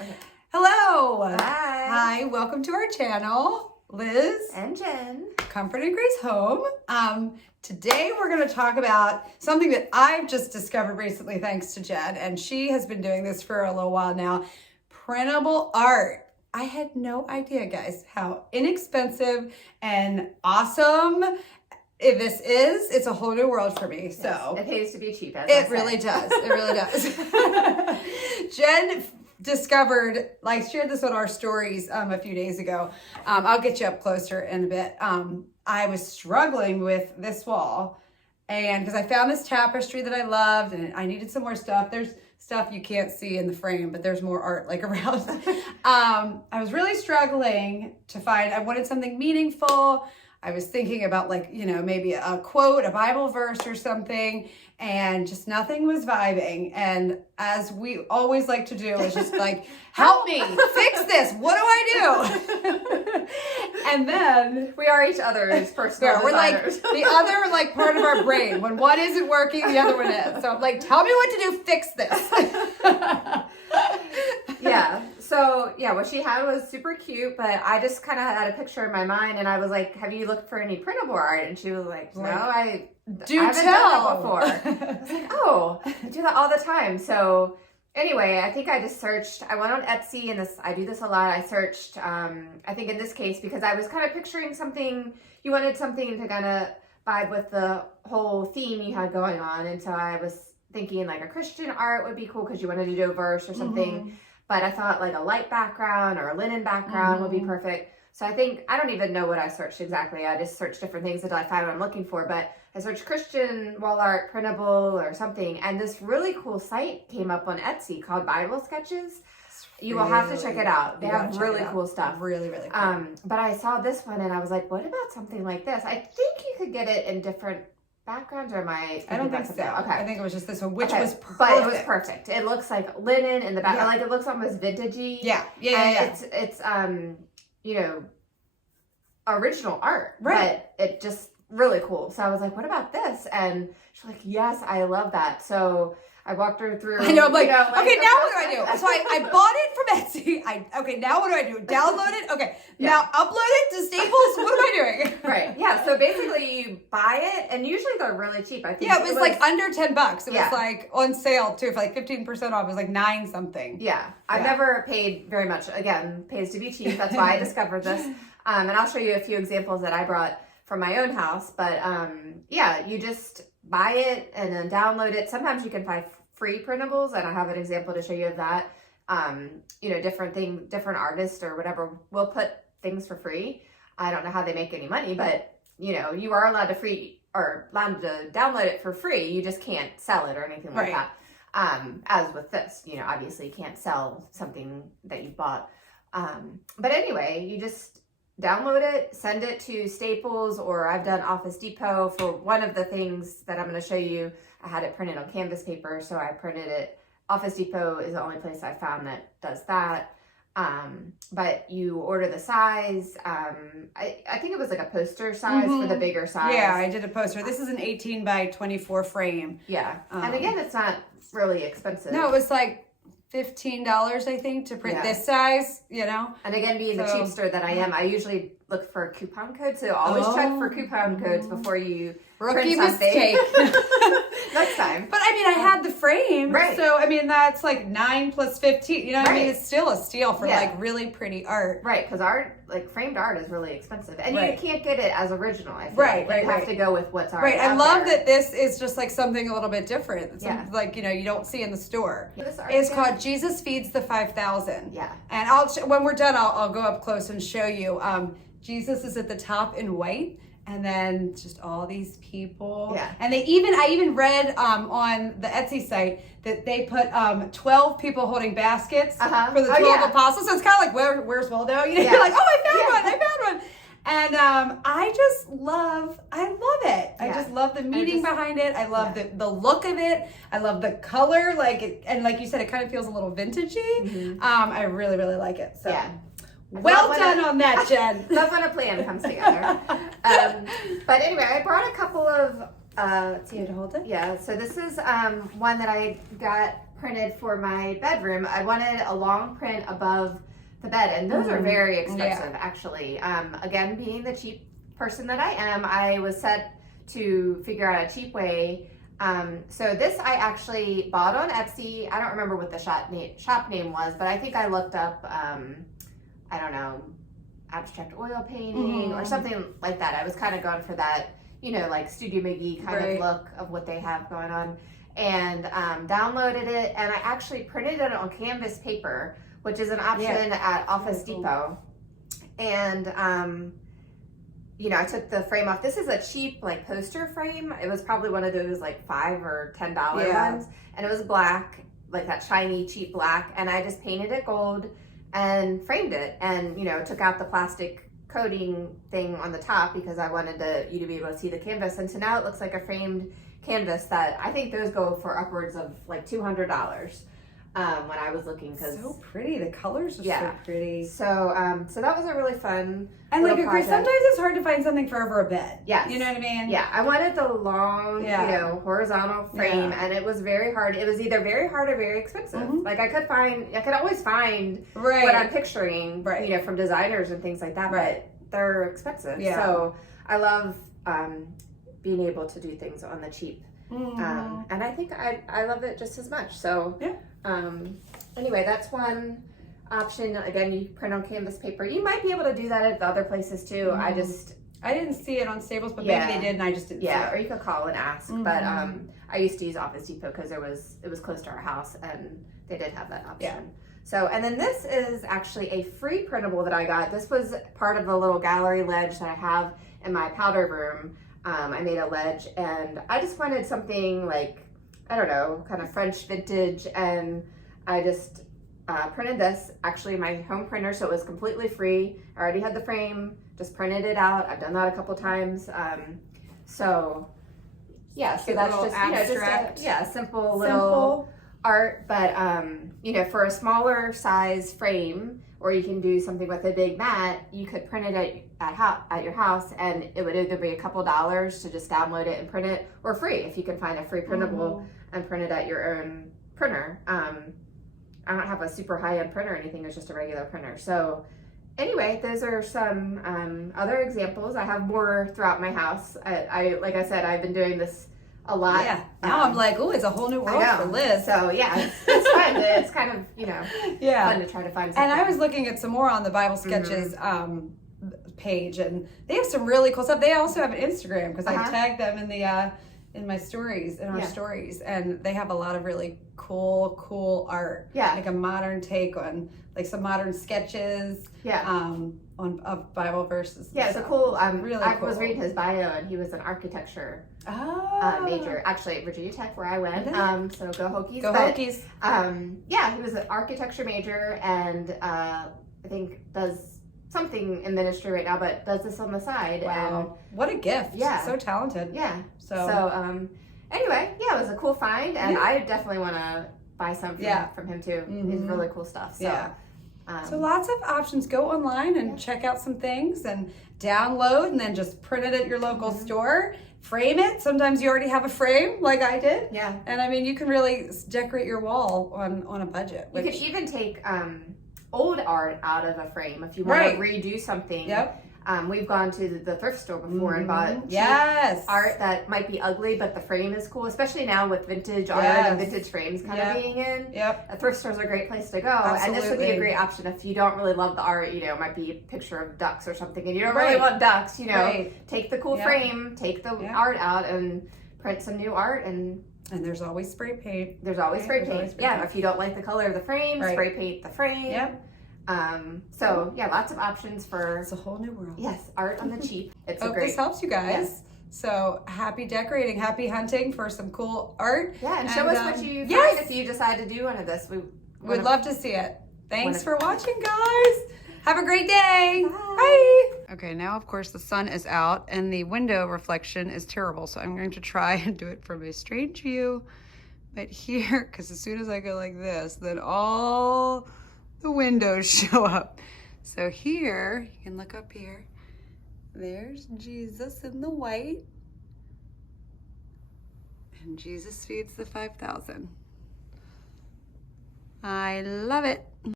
Okay. Hello. Hi. Hi, welcome to our channel. Liz. And Jen. Comfort and Grace Home. Today we're going to talk about something that I've just discovered recently thanks to Jen, and she has been doing this for a little while now. Printable art. I had no idea, guys, how inexpensive and awesome this is. It's a whole new world for me. Yes, so it pays to be cheap, as it really does. It really does. Jen discovered, like, shared this on our stories a few days ago. I'll get you up closer in a bit. I was struggling with this wall, and because I found this tapestry that I loved, and I needed some more stuff. There's stuff you can't see in the frame, but there's more art like around. I was really struggling to find. I wanted something meaningful. I was thinking about, like, you know, maybe a quote, a Bible verse or something, and just nothing was vibing. And as we always like to do, is just like, help me, fix this. What do I do? And then we are each other's personal we're like designers. the other, like, part of our brain. When one isn't working, the other one is. So I'm like, tell me what to do, fix this. Yeah. So yeah, what she had was super cute, but I just kind of had a picture in my mind, and I was like, "Have you looked for any printable art?" And she was like, "No, I haven't done that before." I was like, "Oh, I do that all the time." So anyway, I think I just searched. I went on Etsy, and I do this a lot. I searched. I think in this case, because I was kind of picturing something. You wanted something to kind of vibe with the whole theme you had going on, and so I was thinking like a Christian art would be cool because you wanted to do a verse or something. Mm-hmm. But I thought like a light background or a linen background would be perfect. So I don't even know what I searched exactly. I just searched different things until I find what I'm looking for. But I searched Christian wall art, printable or something. And this really cool site came up on Etsy called Bible Sketches. You will have to check it out. They have really cool stuff. Really, really cool. But I saw this one and I was like, what about something like this? I think you could get it in different backgrounds, or I don't think so. Okay. I think it was just this one, which was perfect. But it was perfect. It looks like linen in the back. Yeah. Like it looks almost vintagey. Yeah. It's you know, original art. Right. But it just really cool. So I was like, what about this? And she's like, yes, I love that. So I walked her through. I know, I'm like, okay, now what do I do? So I bought it from Etsy. Okay, now what do I do? Download it? Okay, now upload it to Staples? What am I doing? Right, yeah, so basically you buy it, and usually they're really cheap. I think it was like under $10. It was like on sale too, for like 15% off. It was like 9 something. Yeah, I've never paid very much. Again, pays to be cheap. That's why I discovered this. And I'll show you a few examples that I brought from my own house. But yeah, you just buy it and then download it. Sometimes you can find free printables, and I have an example to show you of that. You know, different artists or whatever will put things for free. I don't know how they make any money, but you know, you are allowed to download it for free. You just can't sell it or anything like that. As with this, you know, obviously you can't sell something that you bought. But anyway, you just download it, send it to Staples, or I've done Office Depot for one of the things that I'm going to show you. I had it printed on canvas paper, so I printed it. Office Depot is the only place I found that does that. But you order the size. I think it was like a poster size for the bigger size. Yeah, I did a poster. This is an 18 by 24 frame. Yeah. And again, it's not really expensive. No, it was like $15, I think, to print this size, you know? And again, being the cheapster that I am, I usually look for coupon codes. So always check for coupon codes before you Rookie print something. Mistake. Next time. But I mean, I had the frame. Right. So, I mean, that's like 9 plus 15. You know what I mean? It's still a steal for like really pretty art. Right. Because art, like framed art, is really expensive. And you can't get it as original, I feel like. You have to go with what's already I love that this is just like something a little bit different. Yeah. Like, you know, you don't see in the store. This art it's called Jesus Feeds the 5,000. Yeah. And when we're done, I'll go up close and show you. Jesus is at the top in white, and then just all these people. Yeah. And I even read on the Etsy site that they put 12 people holding baskets for the 12 apostles. So it's kind of like, where's Waldo? You know, you're like, oh, I found one. And I love it. I just love the meaning behind it. I love the look of it. I love the color. And like you said, it kind of feels a little vintagey. I really, really like it. So. Yeah. Well done on that, Jen. Love when a plan comes together. But anyway, I brought a couple of, let's see how to hold it. Yeah, so this is one that I got printed for my bedroom. I wanted a long print above the bed, and those are very expensive, actually. Again, being the cheap person that I am, I was set to figure out a cheap way. So this I actually bought on Etsy. I don't remember what the shop name was, but I think I looked up, I don't know, abstract oil painting or something like that. I was kind of going for that, you know, like Studio McGee kind of look of what they have going on, and downloaded it, and I actually printed it on canvas paper, which is an option at Office Depot. And you know, I took the frame off. This is a cheap like poster frame. It was probably one of those like $5 or $10 ones, and it was black, like that shiny cheap black, and I just painted it gold and framed it, and you know, took out the plastic coating thing on the top because I wanted you to be able to see the canvas. And so now it looks like a framed canvas that I think those go for upwards of like $200 when I was looking. Cause so pretty, the colors are so pretty. So so that was a really fun and like agree, sometimes it's hard to find something for over a bed. Yes. You know what I mean? Yeah, I wanted the long, you know, horizontal frame, and it was very hard. It was either very hard or very expensive. Like I could always find what I'm picturing, you know, from designers and things like that, but they're expensive. So I love being able to do things on the cheap. And I think I love it just as much. So anyway, that's one option. Again, you print on canvas paper. You might be able to do that at the other places too. I didn't see it on Staples, but maybe they did, and I just didn't see it. Or you could call and ask. But I used to use Office Depot because it was close to our house, and they did have that option. So, and then this is actually a free printable that I got. This was part of the little gallery ledge that I have in my powder room. I made a ledge, and I just wanted something like, I don't know, kind of French vintage, and I just printed this, actually my home printer, so it was completely free. I already had the frame, just printed it out. I've done that a couple times. So yeah, so that's just, you know, just a simple little art, but you know, for a smaller size frame, or you can do something with a big mat, you could print it at your house, and it would either be a couple dollars to just download it and print it, or free if you can find a free printable and print it at your own printer. I don't have a super high-end printer or anything, it's just a regular printer. So anyway, those are some other examples. I have more throughout my house. I like I said, I've been doing this a lot. Yeah. Now I'm like, oh, it's a whole new world for Liz. So yeah, it's fun. It's kind of, you know, fun to try to find something. And I was looking at some more on the Bible Sketches page, and they have some really cool stuff. They also have an Instagram because I tagged them in the in my stories, in our stories, and they have a lot of really cool art. Yeah. Like a modern take on like some modern sketches. Yeah. Of Bible verses. Yeah, it's a cool. Really I was reading his bio, and he was an architecture major, actually at Virginia Tech, where I went. So go Hokies. Go Hokies. Yeah, he was an architecture major, and I think does something in ministry right now, but does this on the side. Wow, and what a gift! Yeah, so talented. Yeah. So anyway, yeah, it was a cool find, and I definitely want to buy some from him too. He's really cool stuff. So. So lots of options. Go online and check out some things and download, and then just print it at your local store. Frame it. Sometimes you already have a frame, like I did. Yeah. And I mean, you can really decorate your wall on a budget. You could even take old art out of a frame if you want to redo something. Yep. We've gone to the thrift store before and bought cheap art that might be ugly, but the frame is cool, especially now with vintage art and vintage frames kind of being in. Yep. Thrift stores are a great place to go. Absolutely. And this would be a great option if you don't really love the art, you know, it might be a picture of ducks or something, and you don't really want ducks, you know. Take the cool frame, take the art out, and print some new art. And there's always spray paint. There's always spray paint. If you don't like the color of the frame, spray paint the frame. Yep. So yeah, lots of options for. It's a whole new world. Yes, art on the cheap. It's Hope this helps you guys. Yes. So happy decorating, happy hunting for some cool art. Yeah, and show us what you find if you decide to do one of this. We'd love to see it. Thanks for watching, guys. Have a great day. Bye. Okay, now of course the sun is out and the window reflection is terrible. So I'm going to try and do it from a strange view. But here, because as soon as I go like this, then all the windows show up. So here, you can look up here. There's Jesus in the white. And Jesus feeds the 5,000. I love it.